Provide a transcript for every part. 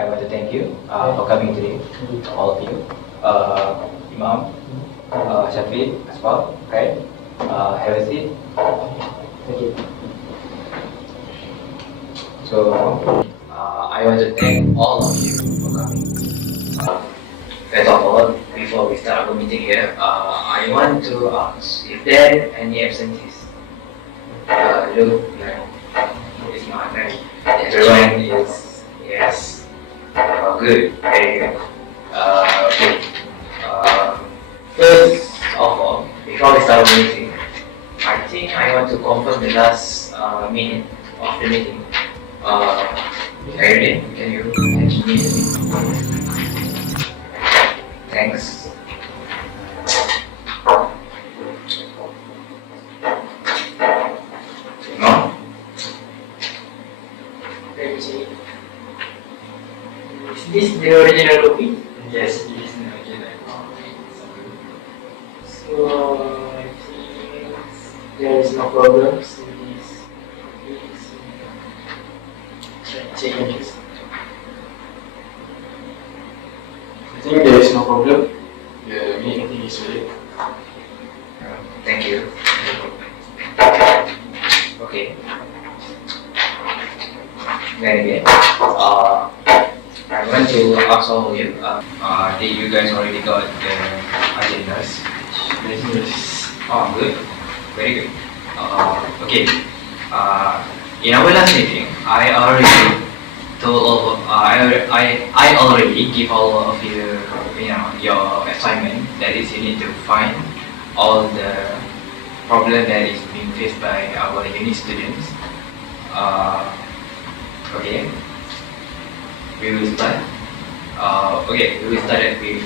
I want to thank you for coming today, all of you. Imam, Shafiq, Asfal, right? Have a seat. Thank you. So, I want to thank all of you for coming. First of all, before we start our meeting here, I want to ask if there are any absentees. Look, it's not right. Everyone is, yes, good, very good. Okay. First of all, before we start our meeting, I think I want to confirm the last minute of the meeting. Irene, can you mention me the meeting? Thanks. No? Is this the original copy? Yes, it is the original. So I think there is no problems in this. Changes. I think there is no problem. The meeting is ready. Thank you. Okay. Then again, I want to ask all of you, did you guys already got the agendas? Yes. Oh, good. Very good. Okay. In our last meeting, I already told all of, I already give all of you, your assignment. That is, you need to find all the problem that is being faced by our uni students. Okay. We will start. Okay, we will start it with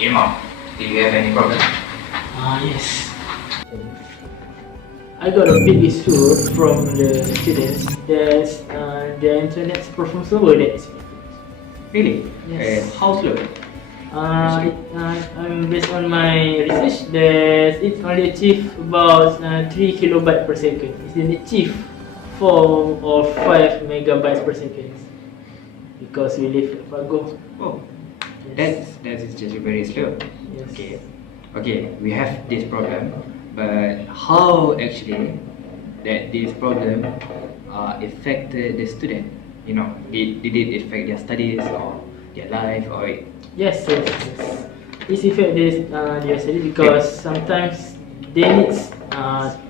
Imam. Do you have any problem? Yes. I got a big issue from the students that the internet performance slower than expected. Really? Yes. How slow? I'm based on my research that it only achieve about 3 kilobytes per second. It didn't achieve 4 or 5 megabytes per second because we live in Pago. Oh, Yes. that is just very slow. Yes. Okay, we have this problem, but how actually that this problem affected the student? Did it affect their studies or their life or? Yes. This affect their study because sometimes they need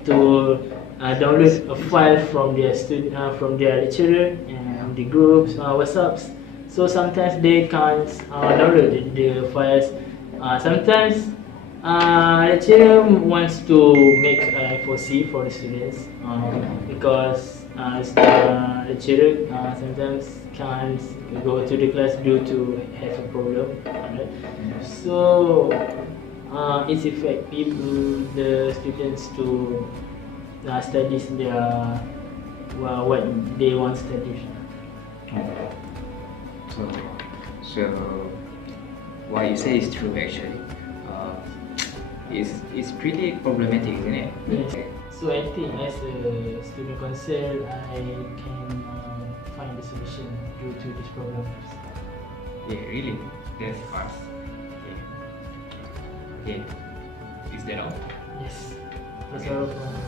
to download a file from their from their lecturer and the groups, WhatsApps. So sometimes they can't download the files. Sometimes lecturer wants to make FOC for the students because the lecturer sometimes can't go to the class due to have a problem. Right? So it affects the students to study their what they want to study. So what you say is true actually. It's pretty problematic, isn't it? Yes. So I think as a student concern, I can find the solution due to this problem. Yeah, really? That's fast. Okay. Is that all? Yes. That's all from me.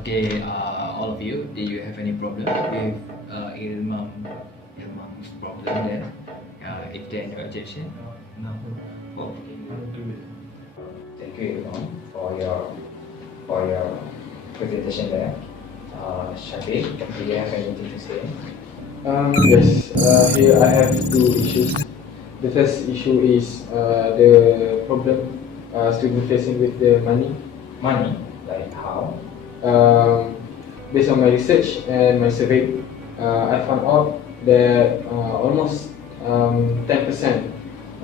Okay, all of you, did you have any problem with Ilmam's problem then? If there no objection? No. Oh, thank you, Ilmam, for your presentation there. Shafiq, do you have anything to say? Yes, here I have two issues. The first issue is the problem student facing with the money. Money? Like how? Based on my research and my survey, I found out that almost 10%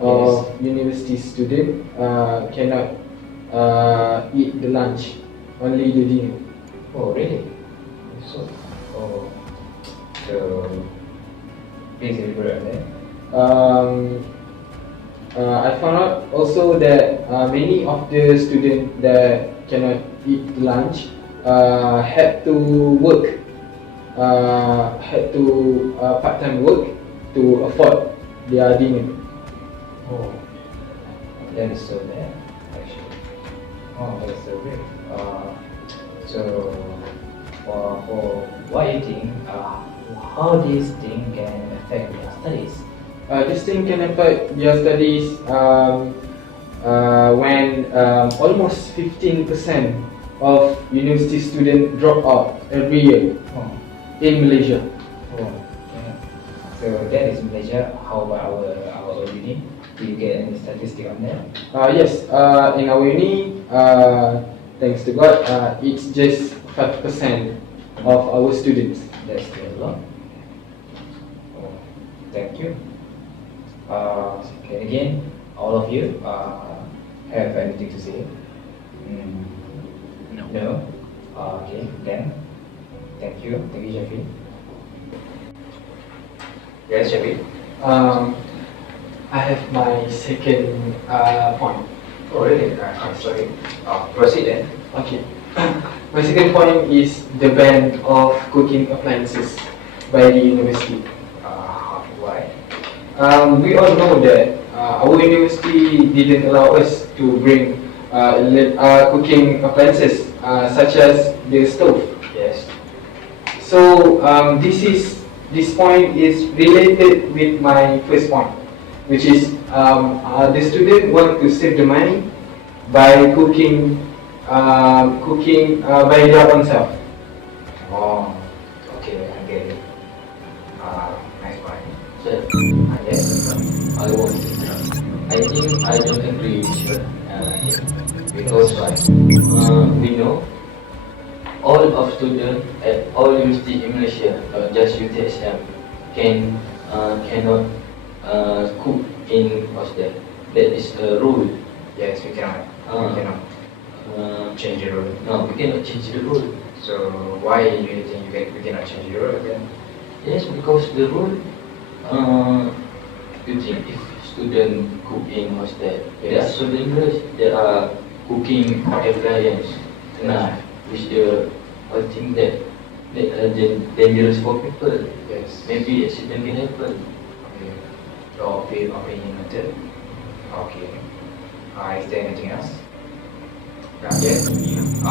of university students cannot eat the lunch, only the dinner. Oh, really? So please elaborate there. I found out also that many of the students that cannot eat lunch had to work, part-time work to afford their dinner. Oh, that is so bad, actually. Oh, that's so great. So, for what you think, how this thing can affect your studies? This thing can affect their studies when almost 15% of university students drop out every year Oh, in Malaysia. oh, yeah. So that is Malaysia. How about our uni? Do you get any statistic on that? Yes, in our uni, thanks to God, it's just 5% of our students. That's still a lot. Oh, thank you. Okay, again, all of you have anything to say? Mm, No. no? Okay, then. Thank you, Shafi. Yes, Shafi. I have my second point. Oh, really? I'm sorry. Proceed then. Okay. My second point is the ban of cooking appliances by the university. Why? We all know that our university didn't allow us to bring cooking appliances such as the stove. Yes. So this point is related with my first point, which is the student want to save the money by cooking by their own self. Oh, okay, I get it. Nice point. Sir, Yes. I want to interrupt. I think I don't agree with you here. Because why? We know all of students at all university in Malaysia, not just UTSM, cannot cook in hostel. That is a rule. Yes, we cannot. We cannot change the rule. No, we cannot change the rule. So why do you think we cannot change the rule again? Yes, because the rule, you think if student cook in hostel, there are students that are cooking appliance, knife, which I think that are dangerous for people. Yes. Maybe accident can happen. Okay. Your opinion noted. Okay. Is there anything else? Yes. No. I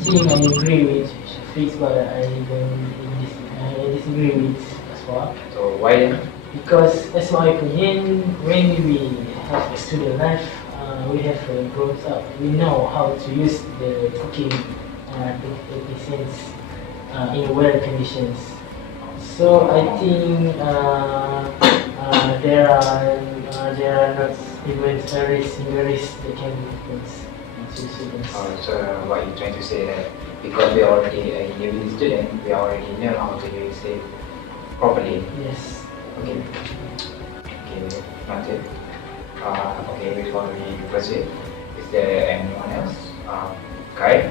think I agree with Shafiq, but I disagree with Aswa. So why then? Because as my opinion, when we have a student life, we have grown up. We know how to use the cooking technicians in well conditions. So I think there are not even a risk that can happen to students. So what you're trying to say that because we are already a university student, we already know how to use it properly. Yes. Okay. Okay, noted. Okay, before we proceed, is there anyone else? Kai?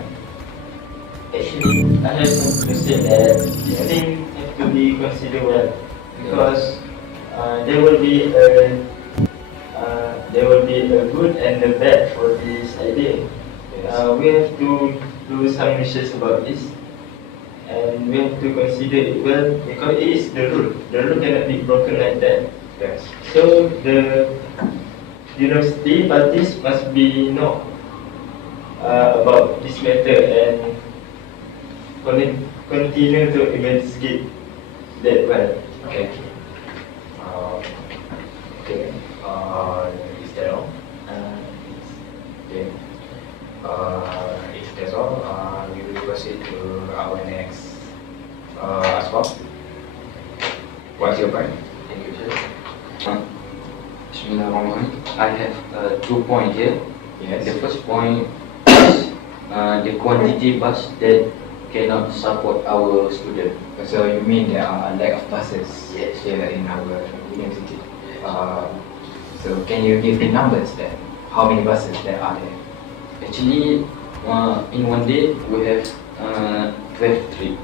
Actually, I have to say that this thing have to be considered well because there will be a good and a bad for this idea. We have to do some research about this, and we have to consider it well because it is the rule. The rule cannot be broken like that. Yes. So the university parties must be know about this matter and continue to investigate that well. Okay. Okay. Is that all? Okay. If that's all, we will proceed to our next spot. What's your point? Thank you, sir. Bismillahirrahmanirrahim. I have 2 points here. Yes. The first point is the quantity bus that cannot support our student. So you mean there are a lack of buses Yes. here in our university? So can you give the numbers then? How many buses there are there? Actually, in one day we have 12 trips.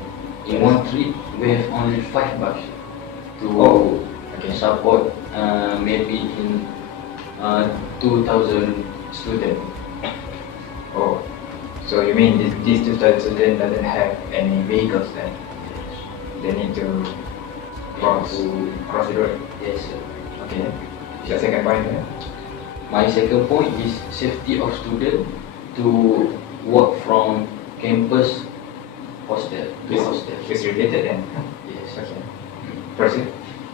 In one trip we have only 5 bus to support maybe in 2,000 students. Oh, so you mean these 2,000 students doesn't have any vehicles then? They need to cross the road. Yes, sir. Okay. Your second point. My second point is safety of student to work from campus hostel to hostel. Is related then. Yes. Okay. Proceed.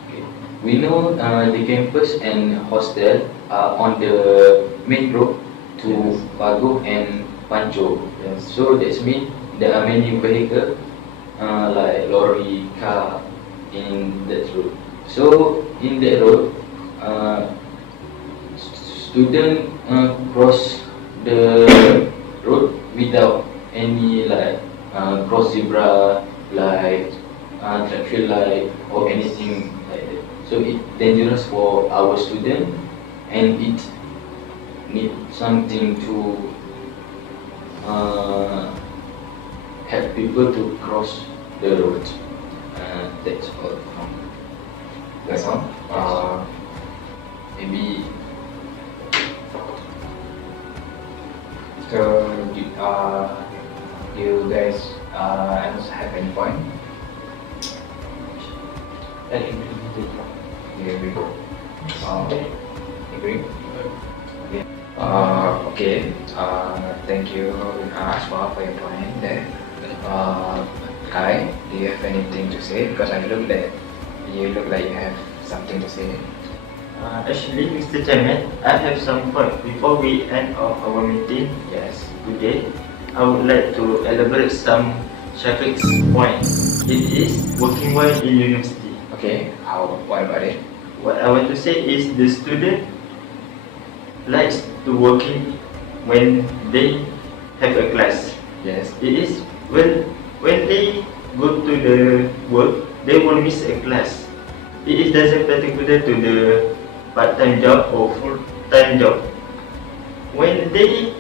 Okay. We know the campus and hostel are on the main road to Bago and Pancho. Yes. So that means there are many vehicles like lorry, car in that road. So in that road, student cross the road without any like cross zebra like traffic light or anything like that. So it's dangerous for our student, and it need something to help people to cross the road. That's all. That's all. Maybe So, you guys else have any point? I agree. You agree? Agree? Okay. Okay. Thank you, Aswa, for your point there. Kai, do you have anything to say? Because you look like you have something to say. Actually, Mr. Chairman, I have some point. Before we end of our meeting Yes. today, I would like to elaborate some Shafiq's point. It is working well in university. Okay. What about it? What I want to say is the student likes to working when they have a class. Yes. It is when they go to the work, they will miss a class. It is doesn't particular to the part-time job or full-time job. When they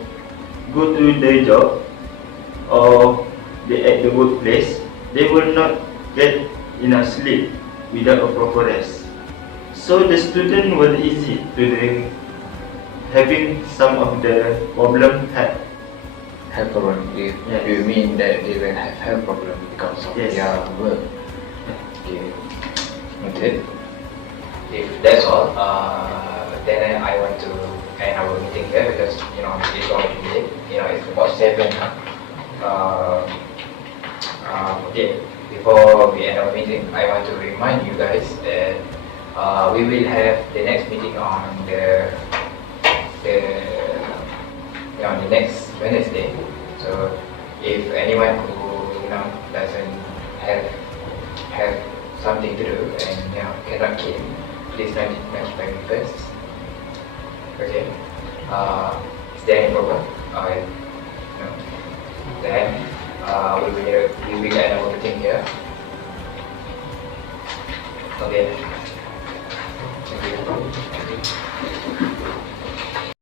go to the job or they at the workplace, they will not get enough sleep without a proper rest. So the student will easy to the having some of the problem had. Health problem. Yes. Do you mean that they will have health problem because of Yes. their work? Okay. Okay. If that's all, then I want to end our meeting here because it's already late. It's about 7. Okay. Before we end our meeting, I want to remind you guys that we will have the next meeting on the next Wednesday. So if anyone who doesn't have something to do and cannot came, please notify me first. Okay. Is there any problem?